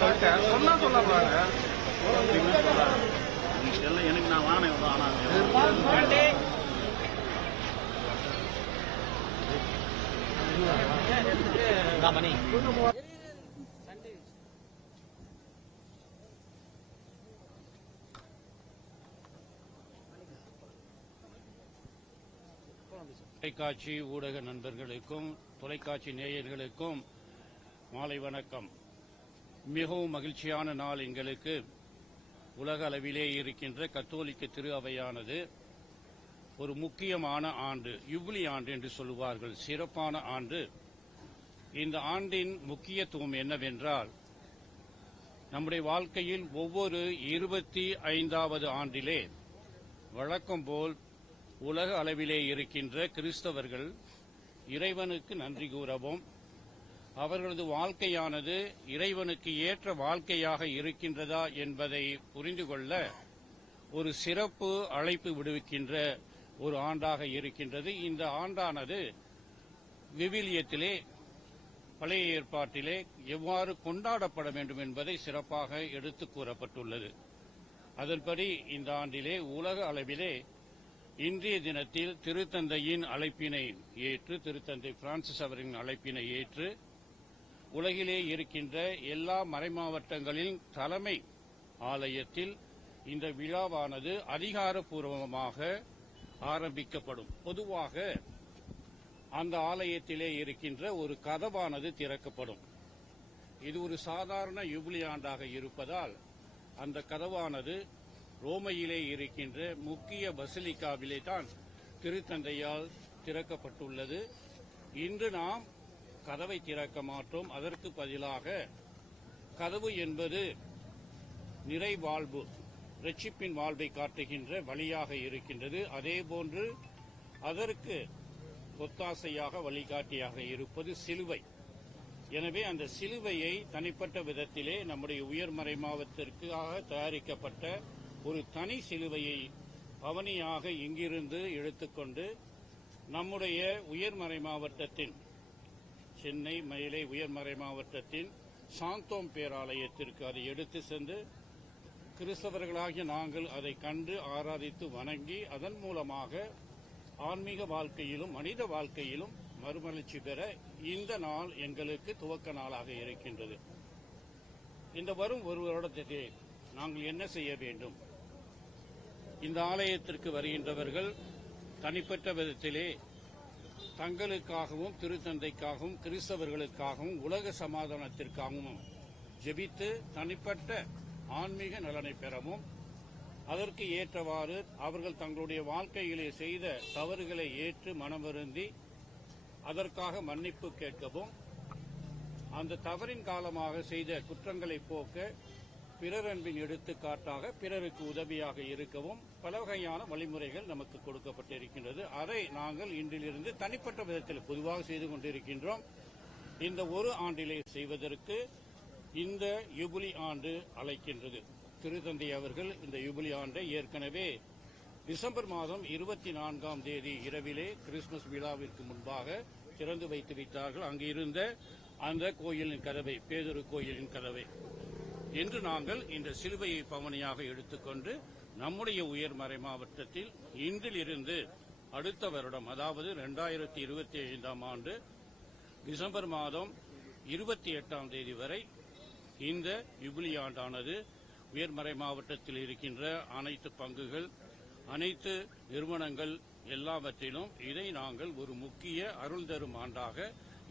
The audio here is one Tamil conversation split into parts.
சொல்லிட்டேன். சொன்னா சொல்ல போறாங்க. எனக்கு நான் வாங்கினேன். தொலைக்காட்சி ஊடக நண்பர்களுக்கும் தொலைக்காட்சி நேயர்களுக்கும் மாலை வணக்கம். மிகவும் மகிழ்ச்சியான நாள் எங்களுக்கு. உலக அளவிலே இருக்கின்ற கத்தோலிக்க திரு அவையானது ஒரு முக்கியமான ஆண்டு, யுபிலி ஆண்டு என்று சொல்லுவார்கள், சிறப்பான ஆண்டு. இந்த ஆண்டின் முக்கியத்துவம் என்னவென்றால், நம்முடைய வாழ்க்கையில் ஒவ்வொரு 25வது ஆண்டிலே வழக்கம் போல் உலக அளவிலே இருக்கின்ற கிறிஸ்தவர்கள் இறைவனுக்கு நன்றி கூறவும், அவர்களது வாழ்க்கையானது இறைவனுக்கு ஏற்ற வாழ்க்கையாக இருக்கின்றதா என்பதை புரிந்து கொள்ள ஒரு சிறப்பு அழைப்பு விடுவிக்கின்ற ஒரு ஆண்டாக இருக்கின்றது. இந்த ஆண்டானது விவிலியத்திலே, பழைய ஏற்பாட்டிலே எவ்வாறு கொண்டாடப்பட வேண்டும் என்பதை சிறப்பாக எடுத்துக் கூறப்பட்டுள்ளது. அதன்படி இந்த ஆண்டிலே உலக அளவிலே இன்றைய தினத்தில் திருத்தந்தையின் அழைப்பினை ஏற்று, திருத்தந்தை பிரான்சிஸ் அவரின் அழைப்பினை ஏற்று, உலகிலே இருக்கின்ற எல்லா மறைமாவட்டங்களின் தலைமை ஆலயத்தில் இந்த விழாவானது அதிகாரப்பூர்வமாக ஆரம்பிக்கப்படும். பொதுவாக அந்த ஆலயத்திலே இருக்கின்ற ஒரு கதவானது திறக்கப்படும். இது ஒரு சாதாரண யுபிலி ஆண்டாக இருப்பதால் அந்த கதவானது ரோமையிலே இருக்கின்ற முக்கிய பசிலிக்காவிலே தான் திருத்தந்தையால் திறக்கப்பட்டுள்ளது. இன்று நாம் கதவை திறக்க மாட்டோம். அதற்கு பதிலாக கதவு என்பது நிறைவாழ்வு, இரட்சிப்பின் வாழ்வை காட்டுகின்ற வழியாக இருக்கின்றது. அதேபோன்று அதற்கு ஒத்தாசையாக வழிகாட்டியாக இருப்பது சிலுவை. எனவே அந்த சிலுவையை தனிப்பட்ட விதத்திலே நம்முடைய உயர்மறை மாவட்டத்திற்காக தயாரிக்கப்பட்ட ஒரு தனி சிலுவையை பவனியாக இங்கிருந்து எடுத்துக்கொண்டு நம்முடைய உயர்மறை மாவட்டத்தின், சென்னை மயிலை உயர்மறை மாவட்டத்தின் சாந்தோம் பேராலயத்திற்கு அதை எடுத்து சென்று கிறிஸ்தவர்களாகிய நாங்கள் அதை கண்டு ஆராதித்து வணங்கி அதன் மூலமாக ஆன்மீக வாழ்க்கையிலும் மனித வாழ்க்கையிலும் மறுமலர்ச்சி பெற இந்த நாள் எங்களுக்கு துவக்க நாளாக இருக்கின்றது. இந்த வரும் ஒரு வருடத்திலே நாங்கள் என்ன செய்ய வேண்டும்? இந்த ஆலயத்திற்கு வருகின்றவர்கள் தனிப்பட்ட விதத்திலே தங்களுக்காகவும் திருத்தந்தைக்காகவும் கிறிஸ்தவர்களுக்காகவும் உலக சமாதானத்திற்காகவும் ஜெபித்து தனிப்பட்ட ஆன்மீக நலனை பெறவும், அதற்கு ஏற்றவாறு அவர்கள் தங்களுடைய வாழ்க்கையிலே செய்த தவறுகளை ஏற்று மனமருந்தி அதற்காக மன்னிப்பு கேட்கவும், அந்த தவறின் காலமாக செய்த குற்றங்களை போக்க பிறர் அன்பின் எடுத்துக்காட்டாக பிறருக்கு உதவியாக இருக்கவும் பல வகையான வழிமுறைகள் நமக்கு கொடுக்கப்பட்டிருக்கின்றது. அதை நாங்கள் இன்றிலிருந்து தனிப்பட்ட விதத்தில் பொதுவாக செய்து கொண்டிருக்கின்றோம். இந்த ஒரு ஆண்டிலே செய்வதற்கு இந்த யுபிலி ஆண்டு அழைக்கின்றது. திருத்தந்தை அவர்கள் இந்த யுபிலி ஆண்டை ஏற்கனவே டிசம்பர் மாதம் 24ஆம் தேதி இரவிலே கிறிஸ்துமஸ் விழாவிற்கு முன்பாக திறந்து வைத்து விட்டார்கள். அங்கு இருந்த அந்த கோயிலின் கதவை, பேதுரு கோயிலின் கதவை. இன்று நாங்கள் இந்த சிலுவையை பவனியாக எடுத்துக்கொண்டு நம்முடைய உயர்மறை மாவட்டத்தில் இன்றிலிருந்து அடுத்த வருடம், அதாவது 2025ஆம் ஆண்டு டிசம்பர் மாதம் 28ஆம் தேதி வரை இந்த யுபிலி ஆண்டானது உயர்மறை மாவட்டத்தில் இருக்கின்ற அனைத்து பங்குகள், அனைத்து நிறுவனங்கள் எல்லாவற்றிலும் இதை நாங்கள் ஒரு முக்கிய அருள் தரும் ஆண்டாக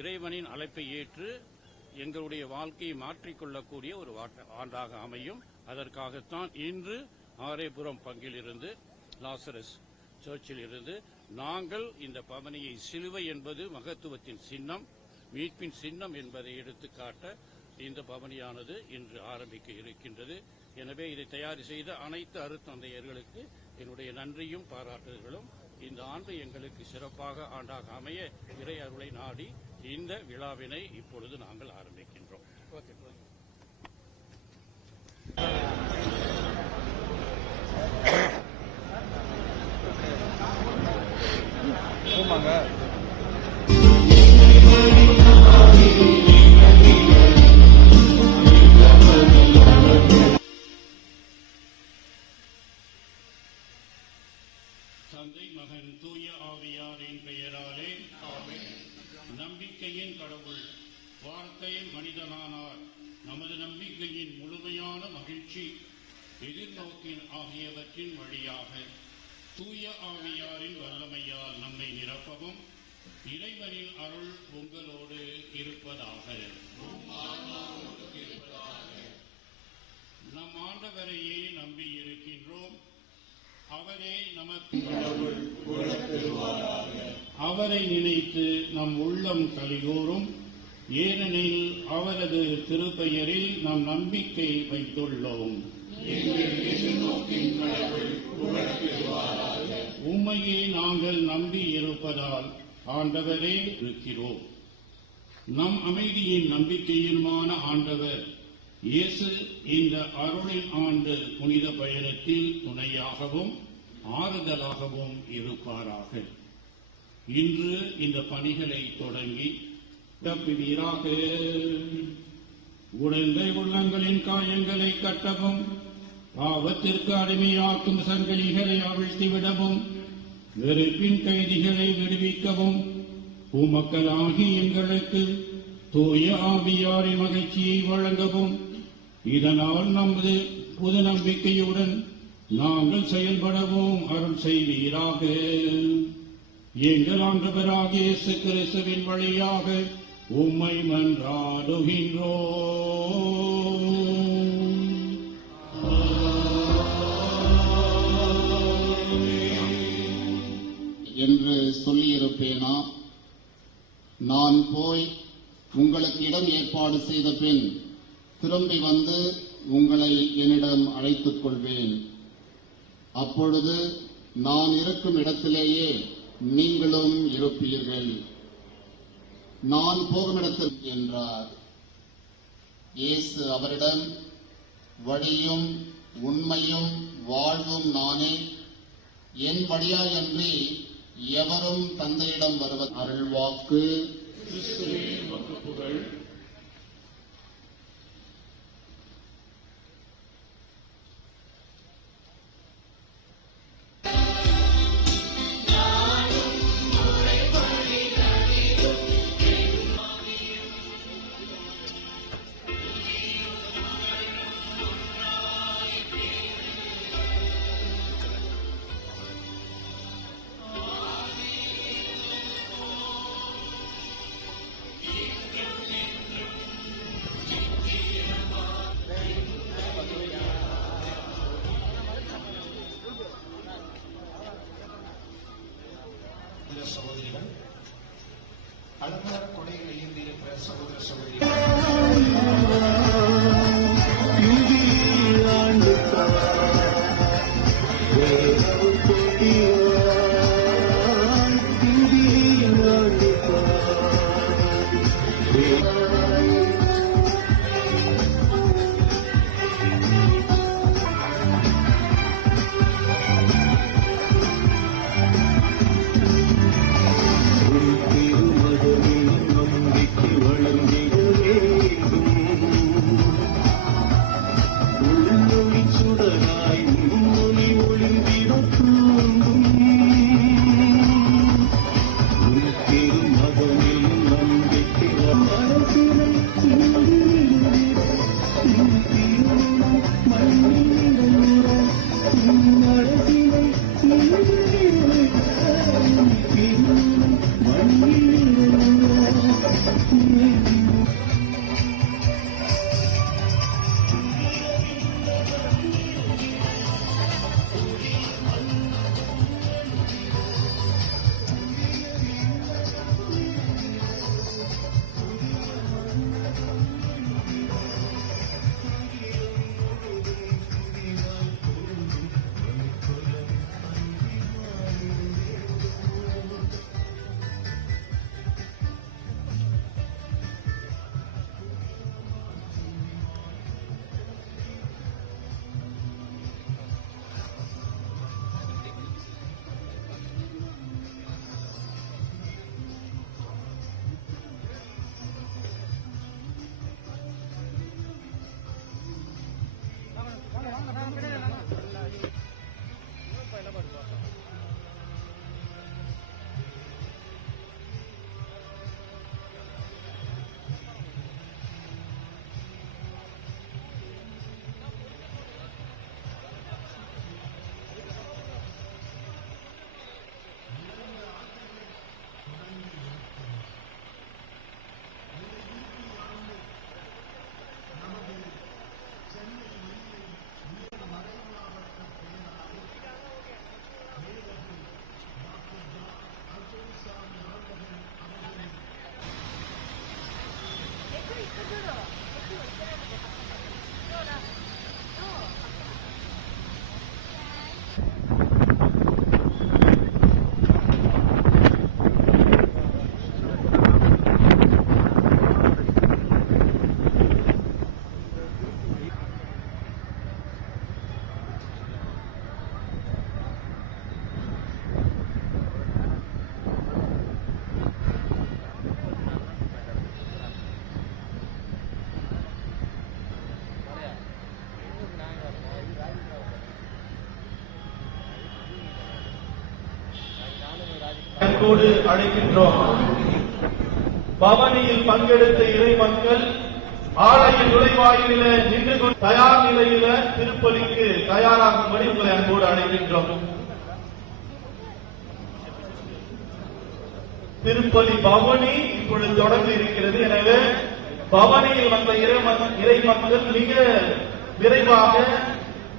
இறைவனின் அழைப்பை ஏற்று எங்களுடைய வாழ்க்கையை மாற்றிக்கொள்ளக்கூடிய ஒரு ஆண்டாக அமையும். அதற்காகத்தான் இன்று ஆரேபுரம் பங்கிலிருந்து, லாசரஸ் சர்ச்சில் இருந்து நாங்கள் இந்த பவனியை, சிலுவை என்பது மகத்துவத்தின் சின்னம், மீட்பின் சின்னம் என்பதை எடுத்துக்காட்ட இந்த பவனியானது இன்று ஆரம்பிக்க இருக்கின்றது. எனவே இதை தயார் செய்த அனைத்து அருத்தந்தையர்களுக்கு என்னுடைய நன்றியும் பாராட்டுதல்களும். இந்த ஆண்டு எங்களுக்கு சிறப்பாக ஆண்டாக அமைய இறை அருளை நாடி இந்த விழாவினை இப்பொழுது நாங்கள் ஆரம்பிக்கின்றோம். உலகின் கடவுள் வார்த்தை மனிதனானார். நமது நம்பிக்கையின் முழுமையான மகிழ்ச்சி எதிர்நோக்கின் ஆகியவற்றின் வழியாக தூய ஆவியாரின் வல்லமையால் நம்மை நிரப்பவும் இறைவனின் அருள் உங்களோடு இருப்பதாக. நம் ஆண்டவரையே நம்பி இருக்கின்றோம். அவரே நமக்கு கடவுள். அவரை நினைத்து நம் உள்ளம் கலிகூரும். ஏனெனில் அவரது திருப்பெயரில் நம் நம்பிக்கை வைத்துள்ளோம். உம்மையே நாங்கள் நம்பி இருப்பதால் ஆண்டவரே இருக்கிறோம். நம் அமைதியின் நம்பிக்கையுமான ஆண்டவர் இயேசு இந்த அருளின் ஆண்டு புனித பயணத்தில் துணையாகவும் ஆறுதலாகவும் இருப்பாராக. இன்று இந்த பணிகளை தொடங்கி தப்புவீராக. உடைந்த உள்ளங்களின் காயங்களை கட்டவும் பாவத்திற்கு அடிமையாக்கும் சங்கிலிகளை அவிழ்த்திவிடவும் வெறுப்பின் கைதிகளை விடுவிக்கவும் பூமக்களாகி எங்களுக்கு தூய ஆவியாரின் மகிழ்ச்சியை வழங்கவும் இதனால் நமது புது நம்பிக்கையுடன் நாங்கள் செயல்படவும் அருள் செய்வீராக. எங்கள் ஆண்டவராகிய இயேசு கிறிஸ்துவின் வழியாக உம்மை மன்றாடுகின்றோம். என்று சொல்லியிருப்பேனா? நான் போய் உங்களுக்கு இடம் ஏற்பாடு செய்த பின் திரும்பி வந்து உங்களை என்னிடம் அழைத்துக் கொள்வேன். அப்பொழுது நான் இருக்கும் இடத்திலேயே நீங்களும் இருப்பீர்கள். நான் போகும் இடத்தில் என்றார். இயேசு அவரிடம், வழியும் உண்மையும் வாழ்வும் நானே. என் வழியாயன்றி எவரும் தந்தையிடம் வருவது. அருள்வாக்கு. சகோதரிகள், அலங்கார கொடைகள் எழுந்திருக்கிற சகோதர சகோதரிகள், அன்போடு அழைக்கின்றோம். பவனியில் பங்கெடுத்த இறை மக்கள் ஆலய நுழைவாயில நின்று கொண்டு தயார் நிலையில திருப்பலிக்கு தயாராகும்படி உங்களை அன்போடு அழைக்கின்றோம். திருப்பலி பவனி இப்பொழுது தொடர்ந்து இருக்கிறது. எனவே பவனியில் வந்த இறை மக்கள் மிக விரைவாக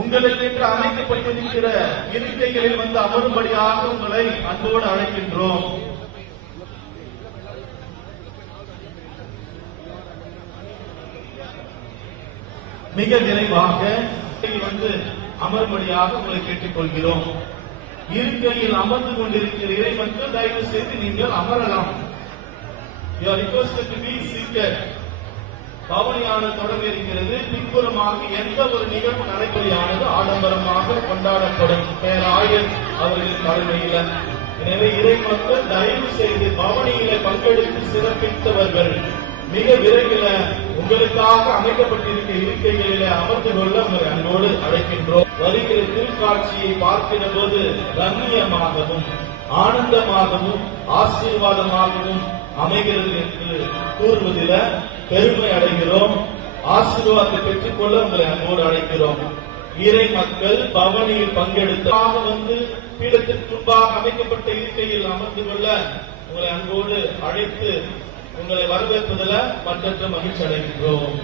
உங்களுக்கென்று அமைக்கப்பட்டிருக்கிற இருக்கைகளில் வந்து அமரும்படியாக உங்களை அன்போடு அழைக்கின்றோம். மிக விரைவாக வந்து அமரும்படியாக உங்களை கேட்டுக் கொள்கிறோம். இருக்கையில் அமர்ந்து கொண்டிருக்கிற இறை மக்கள் தயவு செய்து நீங்கள் அமரலாம். You are requested to be seated. பவனியானது தொடங்க இருக்கிறது. பின்புறமாக எந்த ஒரு நிகழ்வு நடைபெறியானது ஆடம்பரமாக கொண்டாடப்படும் பேராயர் அவர்கள் தலைமையில். எனவே இறை மக்கள் தயவு செய்து பவனியில பங்கெடுத்து சிறப்பித்தவர்கள் மிக விரைவில் உங்களுக்காக அமைக்கப்பட்டிருக்க இருக்கைகளில் அமர்ந்து கொள்ள உங்களை அன்போடு அழைக்கின்றோம். வருகிற திருக்காட்சியை பார்க்கிற போது ரம்மியமாகவும் ஆனந்தமாகவும் ஆசீர்வாதமாகவும் அமைகிறது என்று கூறுவதில் பெருமை அடைகிறோம். ஆசீர்வாதத்தை பெற்றுக்கொள்ள உங்களை அன்போடு அழைக்கிறோம். இறை மக்கள் பவனியில் பங்கெடுத்தாக வந்து பீடத்திற்கு முன்பாக அமைக்கப்பட்ட இருக்கையில் அமர்ந்து கொள்ள உங்களை அன்போடு அழைத்து உங்களை வரவேற்பதில் மற்றற்ற மகிழ்ச்சி அடைகின்றோம்.